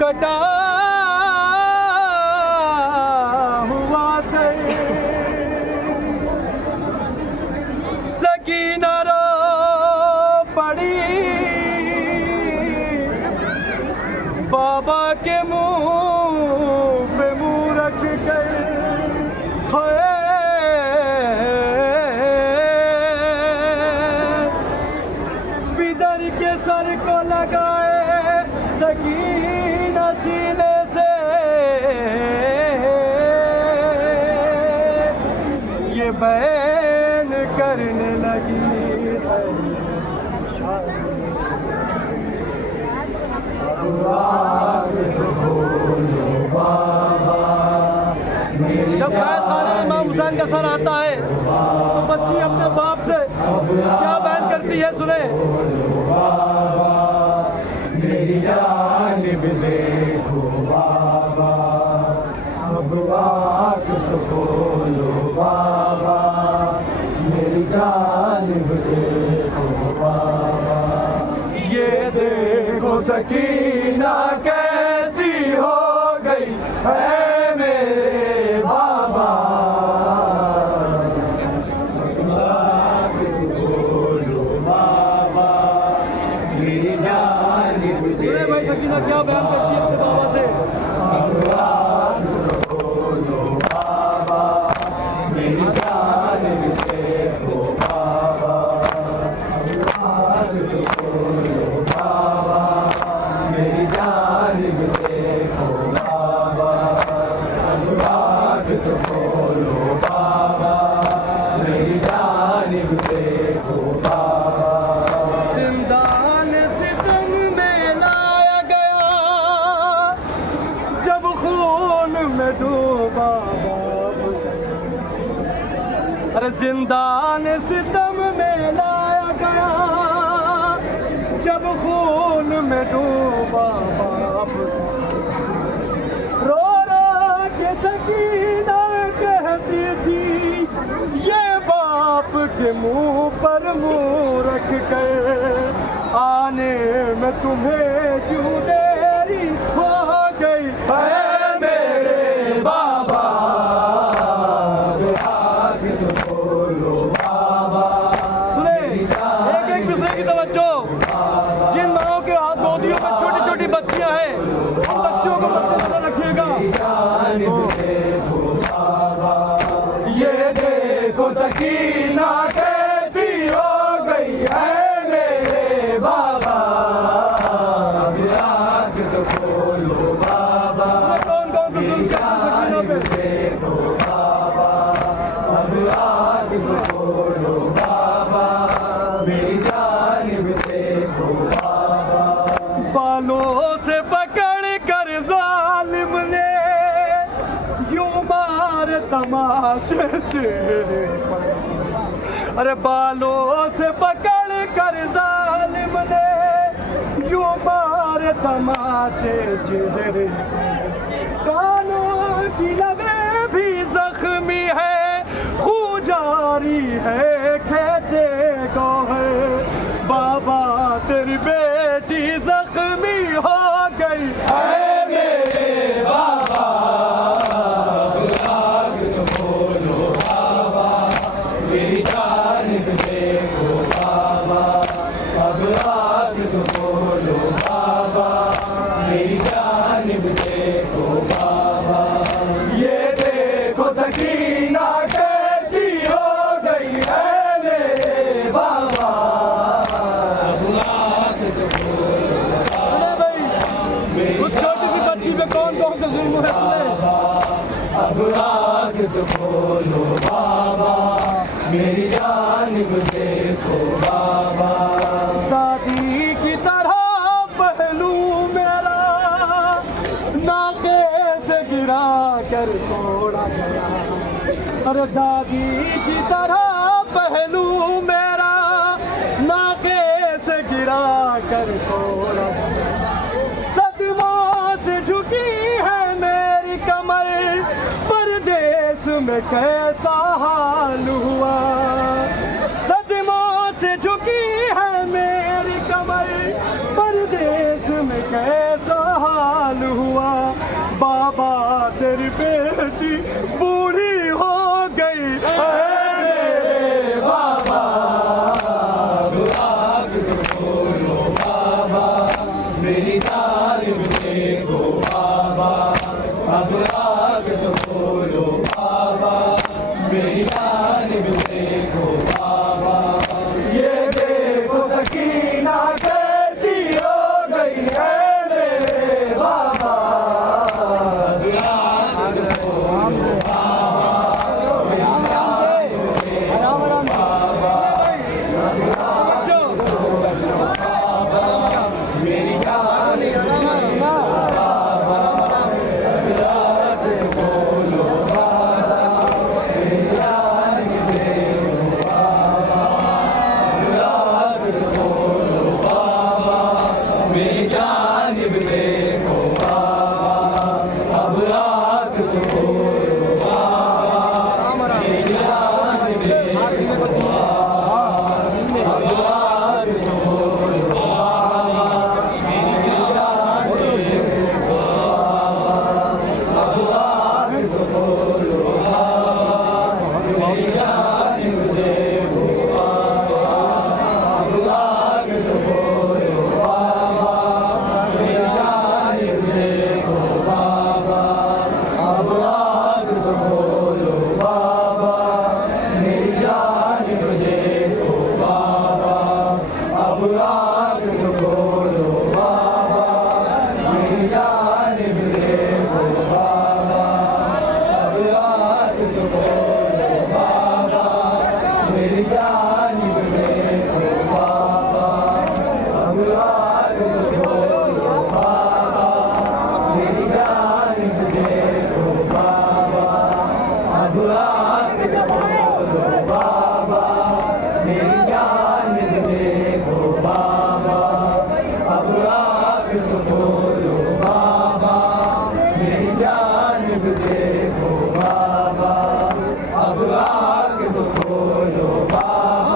कटा हुआ सर सकीना रो पड़ी बाबा के मुंह पे मुंह रख कर पिदर के सर को लगाए सकीना सीने से ये बैन करने लगी जब इमाम हुसैन का सर आता है तो बच्ची अपने बाप से क्या बयान करती है, सुने। मेरी जानिब देखो बाबा, अब आँख तो खोलो बाबा, मेरी जानिब देखो बाबा। ये देखो सकीना कैसी हो गई है मेरे बाबा, आँख तो खोलो बाबा, मेरी जानिब सुने भाई सकीना क्या बयान करती है अपने बाबा से। मेरी जानिब देखो बाबा, मेरी जानिब देखो बाबा, आँख तो खोलो बाबा, मेरी जानिब देखो बाबा। जिंदान सितम में लाया गया जब खून में डूबा बाप, अरे जिंदान सितम में लाया गया जब खून में डूबा बाप, रो रो के सकीना कहती थी ये बाप के मुंह पर मुंह रख कर आने में तुम्हें क्यों देरी हो गई है मेरे बाबा, आँख तो खोलो बाबा। सुने एक एक विषय की तवज्जो। जिन माओं के हाथ गोदियों में छोटी छोटी बच्चियां हैं उन बच्चियों को मद्देनजर रखिएगा। ये देखो सकीना कैसी हो गई है मेरे बाबा, आँख तो खोलो बाबा, कौन कौन से जुल्म करते सकीना पे। देखो बाबा, अब आँख तो खोलो बाबा, मेरी जानिब देखो बाबा। बालों से पकड़ कर जालिम ने यूं मार तमाचे तेरे पर, अरे बालों से पकड़ कर जालिम ने यूं मार तमाचे चेहरे, कानों की लबें भी जख्मी है खून जारी है खेचे को है बाबा, तेरी बेटी जख्मी हो गई है मेरे बाबा, आँख तो खोलो बाबा, मेरी जानिब देखो बाबा, अब आँख तो खोलो बाबा, मेरी जानिब देखो बाबा। ये देखो सकीना कैसी हो गई है मेरे बाबा, अब आँख तो खोलो सुने भाई उस छोटी सी बच्ची पे कौन कौन से जुल्म है, सुने। अब आँख तो खोलो बाबा, मेरी जानिब देखो बाबा। दादी की तरह पहलू मेरा नाके से गिरा कर तोड़ा गया, अरे दादी की तरह पहलू मेरा नाके से गिरा कर तोड़ा गया, सदमों से झुकी है मेरी कमर परदेश में कैसा हाल हुआ, सदमों से झुकी है मेरी कमर परदेश में कैसा हाल साल हुआ बाबा तेरी बेटी बूढ़ी हो गई है मेरे बाबा। मेरी जानिब देखो बाबा, अब आग तो खोलो बाबा, मेरी जानिब देखो बाबा। ये देखो सकीना कैसी हो गई है मेरे बाबा, अब आग तो खोलो बाबा, मेरी जानिब देखो बाबा, मेरी जानिब देखो बाबा, अब आग तो खोलो बाबा, मेरी जानिब देखो बाबा, अब आग तो खोलो बाबा, मेरी जानिब देखो बाबा, अब आग तो खोलो बाबा, मेरी जानिब देखो बाबा, अब आग तो खोलो बाबा, मेरी जानिब देखो बाबा, अब आग तो खोलो बाबा, मेरी जानिब देखो बाबा, अब आग तो खोलो बाबा, मेरी जानिब देखो बाबा, अब आग तो खोलो बाबा, मेरी जानिब देखो बाबा, अब आग तो खोलो बाबा, मेरी जानिब देखो बाबा, अब आग तो खोलो बाबा, मेरी जानिब देखो बाबा, अब आग तो खोलो बाबा, मेरी जानिब देखो बाबा, अब आग तो खोलो बाबा,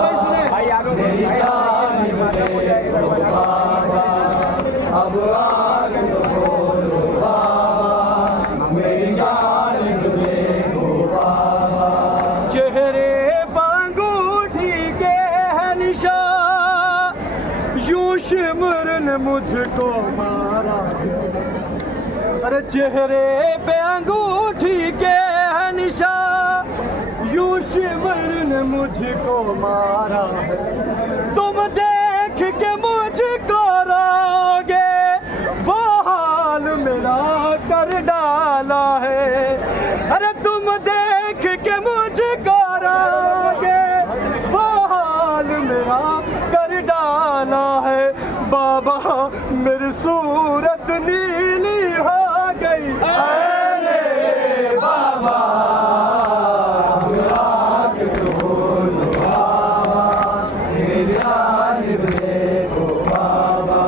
मेरी जानिब देखो बाबा, अब आग तो खोलो बाबा, मेरी जानिब देखो बाबा। चेहरे बांगूठी के है निशान, यूं शिमर ने मुझको मारा। अरे चेहरे पे अंगूठी के है निशान, यूं शिमर ने मुझको मारा है। तुम देख के मुझको रोगे, वो हाल मेरा कर डाला है। अरे तुम देख के मुझको रोगे, वो हाल मेरा कर डाला है। बाबा मेरी सूरत नीली हो गई है मेरे बाबा, अब आग तो खोलो बाबा, मेरी जानिब देखो बाबा,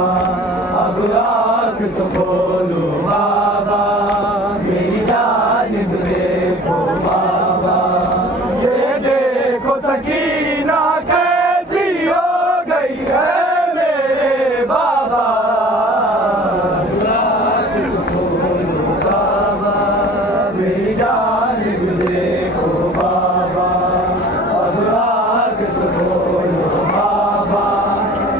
अब आग तो खोलो बाबा, मेरी जानिब देखो बाबा। ये देखो सकीना कैसी हो गई है मेरे बाबा, अब आग तो खोलो बाबा, मेरी जानिब देखो बाबा, अब आग तो खोलो बाबा,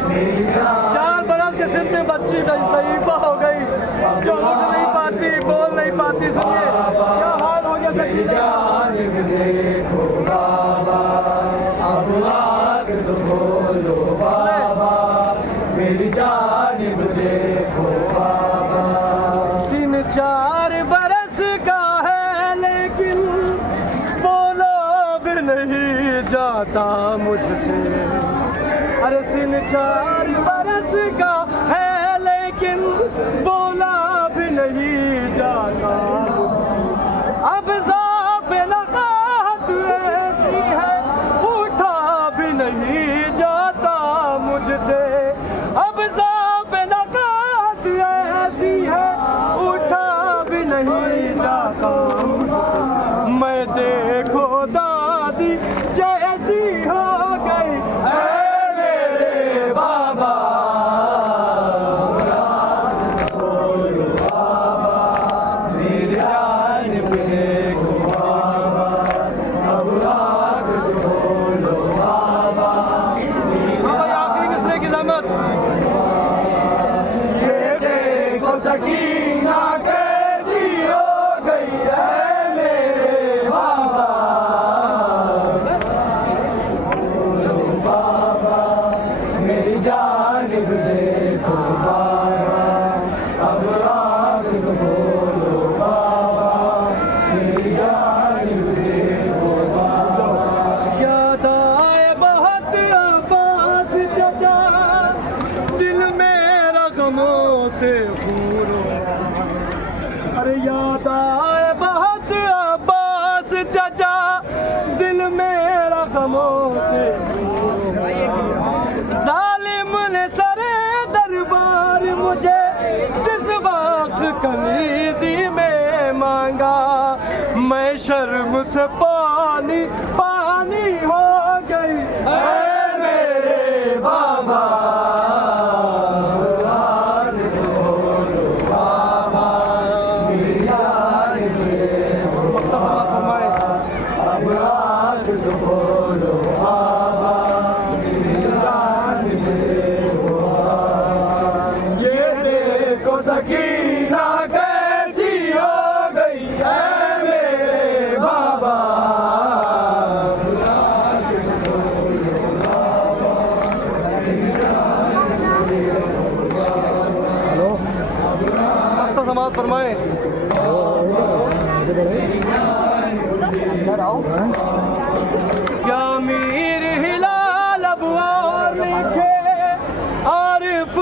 मेरी जानिब 4 बरस के सिर में बच्ची ज़ईफ़ा हो गई, जो उठ नहीं पाती, बोल नहीं पाती। सुनिए क्या हाल हो गया मेरी सकीना। जानिब देखो बाबा, अब आग तो खोलो बाबा, मेरी जानिब देखो बाबा। सिन 4 बरस का है लेकिन बोला भी नहीं जाता मुझसे। अरे सिन 4 बरस का है लेकिन बोला भी नहीं जाता मुझसे। अब ज़ाफ़े लक़ात ऐसी है, उठा भी नहीं जाता मुझसे। अब ज़ाफ़े लक़ात ऐसी है, उठा भी नहीं जाता मुझसे। मैं देखो दादी जैसी हो गई है मेरे बाबा, सकीना कैसी हो गई है मेरे बाबा। बाबा मेरी जानिब देखो बाबा, अब रात को बोलो बाबा, मेरी जानिब देखो बाबा। याद आए बहुत अब्बास चाचा, दिल मेरा गमों से दूर हो। अरे याद आए बहुत अब्बास चाचा, दिल मेरा गमों से दूर हो। जालिम ने सरे दरबार मुझे जिस वक्त कनीजी में मांगा, मैं शर्म से पानी पानी हो गई ऐ मेरे बाबा, रात को बोलो बाबा, मेरी जानिब देखो बाबा, अब रात को बोलो बाबा, मेरी जानिब देखो बाबा। ये देखो सकीना कैसी हो गई है मेरे बाबा। तो समाज फरमाए। क्या मीर हिलाल अबवार लिखे, आरिफ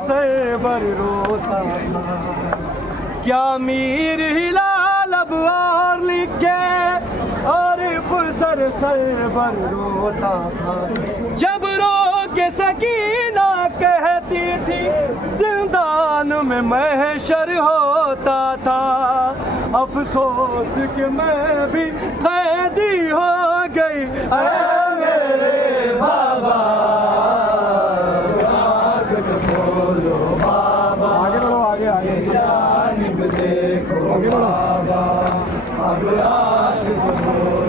सरबर रोता था। क्या मीर हिलाल अबवार लिखे, आरिफ सरबर रोता था। जब रो के सकीना कहती थी, जिंदान में महशर होता था। अफसोस कि मैं भी कैदी हो गई ऐ मेरे बाबा, रात को बोलो बाबा, आगे बढ़ो, आगे जानिब देखो बाबा, अब रात को बोलो